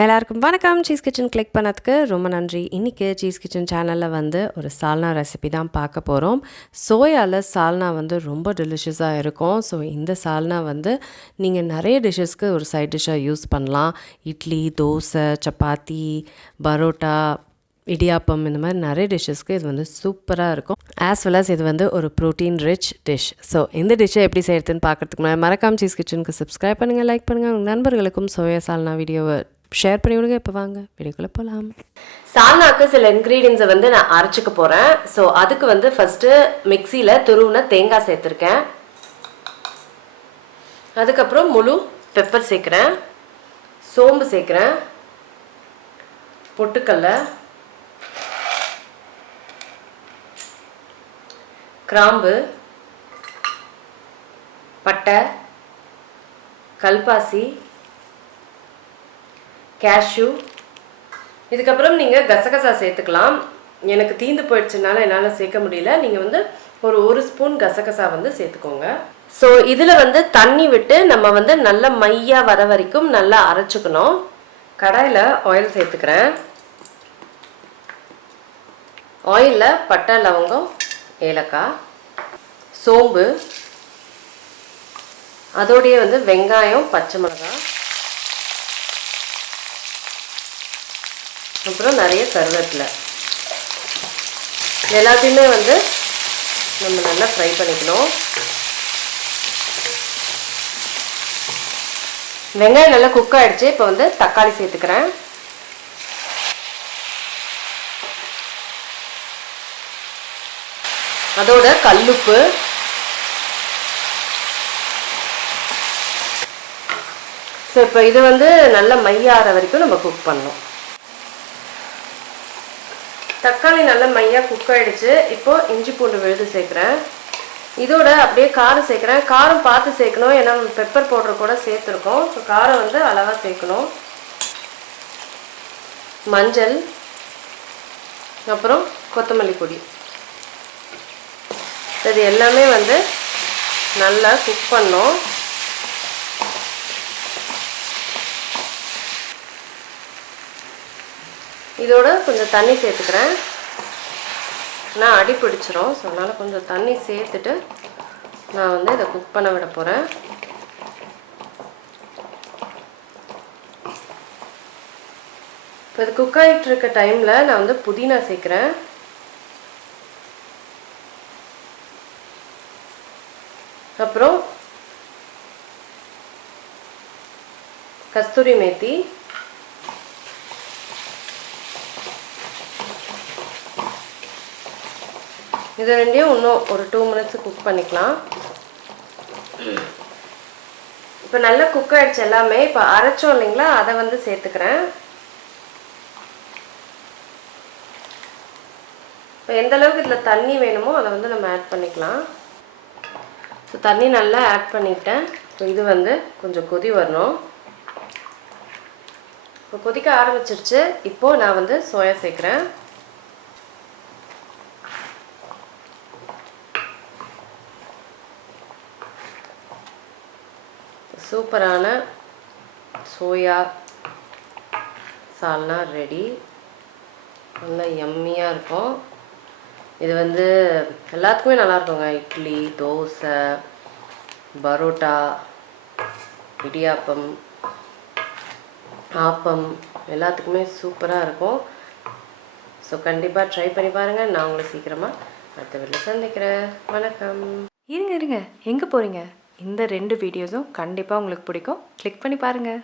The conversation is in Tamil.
எல்லாருக்கும் வணக்கம். சீஸ் கிச்சன் கிளிக் பண்ணதுக்கு ரொம்ப நன்றி. இன்றைக்கி சீஸ் கிச்சன் சேனலில் வந்து ஒரு சால்னா ரெசிபி தான் பார்க்க போகிறோம். சோயாவில் சால்னா வந்து ரொம்ப டெலிஷியஸாக இருக்கும். ஸோ இந்த சால்னா வந்து நீங்கள் நிறைய டிஷ்ஷஸ்க்கு ஒரு சைட் டிஷ்ஷாக யூஸ் பண்ணலாம். இட்லி, தோசை, சப்பாத்தி, பரோட்டா, இடியாப்பம் இந்த மாதிரி நிறைய டிஷ்ஷஸ்க்கு இது வந்து சூப்பராக இருக்கும். ஆஸ் வெல் அஸ் இது வந்து ஒரு ப்ரோட்டீன் ரிச் டிஷ். ஸோ இந்த டிஷ்ஷை எப்படி செய்கிறதுன்னு பார்க்குறதுக்கு முன்னாடி மறக்காம சீஸ் கிச்சனுக்கு சப்ஸ்கிரைப் பண்ணுங்கள், லைக் பண்ணுங்கள். உங்கள் நண்பர்களுக்கும் சோயா சால்னா வீடியோவை ஷேர் பண்ணி விடுங்க. இப்போ வாங்க வீடியோக்குள்ளே போகலாம். சால்னாக்கு சில இன்க்ரீடியன்ஸை வந்து நான் அரைச்சிக்க போகிறேன். ஸோ அதுக்கு வந்து ஃபஸ்ட்டு மிக்சியில் துருவின தேங்காய் சேர்த்துருக்கேன். அதுக்கப்புறம் முழு பெப்பர் சேர்க்குறேன், சோம்பு சேர்க்குறேன், பொட்டுக்கடலை, கிராம்பு, பட்டை, கல்பாசி, கேஷ்யூ. இதுக்கப்புறம் நீங்கள் கசகசா சேர்த்துக்கலாம். எனக்கு தீந்து போயிடுச்சுனால என்னால் சேர்க்க முடியல. நீங்கள் வந்து ஒரு ஸ்பூன் கசகசா வந்து சேர்த்துக்கோங்க. ஸோ இதில் வந்து தண்ணி விட்டு நம்ம வந்து நல்லா மையாக வர வரைக்கும் நல்லா அரைச்சிக்கணும். கடாயில் ஆயில் சேர்த்துக்கிறேன். ஆயிலில் பட்டை, லவங்கம், ஏலக்காய், சோம்பு, அதோடைய வந்து வெங்காயம், பச்சை மிளகாய், அப்புறம் நிறைய கருவேப்பிலை. எல்லாத்தையுமே வந்து நம்ம நல்லா ஃப்ரை பண்ணிக்கணும். வெங்காயம் நல்லா குக் ஆகிடுச்சு. இப்போ வந்து தக்காளி சேர்த்துக்கிறேன். அதோட கல்லுப்பு, ஸோ இப்போ இது வந்து நல்லா மையாற வரைக்கும் நம்ம குக் பண்ணணும். தக்காளி நல்லா மையாக குக் ஆகிடுச்சு. இப்போது இஞ்சி பூண்டு விழுது சேர்க்குறேன். இதோட அப்படியே காரம் சேர்க்குறேன். காரம் பார்த்து சேர்க்கணும், ஏன்னா பெப்பர் பவுடர் கூட சேர்த்துருக்கோம். ஸோ காரம் வந்து அளவாக சேர்க்கணும். மஞ்சள், அப்புறம் கொத்தமல்லி பொடி, இது எல்லாமே வந்து நல்லா குக் பண்ணோம். இதோட கொஞ்சம் தண்ணி சேர்த்துக்கிறேன். நான் அடி பிடிச்சிரும். ஸோ அதனால் கொஞ்சம் தண்ணி சேர்த்துட்டு நான் வந்து இதை குக் பண்ண விட போகிறேன். இப்போ இது குக் ஆகிட்டு இருக்க டைமில் நான் வந்து புதினா சேர்க்குறேன். அப்புறம் கஸ்தூரி மேத்தி, இது ரெண்டையும் இன்னும் ஒரு 2 மினிட்ஸ் குக் பண்ணிக்கலாம். இப்போ நல்லா குக் ஆகிடுச்சு எல்லாமே. இப்போ அரைச்சோம் இல்லைங்களா, அதை வந்து சேர்த்துக்கிறேன். இப்போ எந்த அளவுக்கு இதில் தண்ணி வேணுமோ அதை வந்து நம்ம ஆட் பண்ணிக்கலாம். ஸோ தண்ணி நல்லா ஆட் பண்ணிட்டேன். ஸோ இது வந்து கொஞ்சம் கொதி வரணும். இப்போ கொதிக்க ஆரம்பிச்சிருச்சு. இப்போது நான் வந்து சோயா சேர்க்குறேன். சூப்பரான சோயா சால்னா ரெடி. நல்லா யம்மியாக இருக்கும். இது வந்து எல்லாத்துக்குமே நல்லாயிருக்குங்க. இட்லி, தோசை, பரோட்டா, இடியாப்பம், ஆப்பம் எல்லாத்துக்குமே சூப்பராக இருக்கும். ஸோ கண்டிப்பாக ட்ரை பண்ணி பாருங்கள். நான் உங்களை சீக்கிரமாக அடுத்த வீட்டில் சந்திக்கிறேன். வணக்கம். இருங்க, எங்கே போகிறீங்க? இந்த 2 வீடியோஸும் கண்டிப்பாக உங்களுக்கு பிடிக்கும். கிளிக் பண்ணி பாருங்கள்.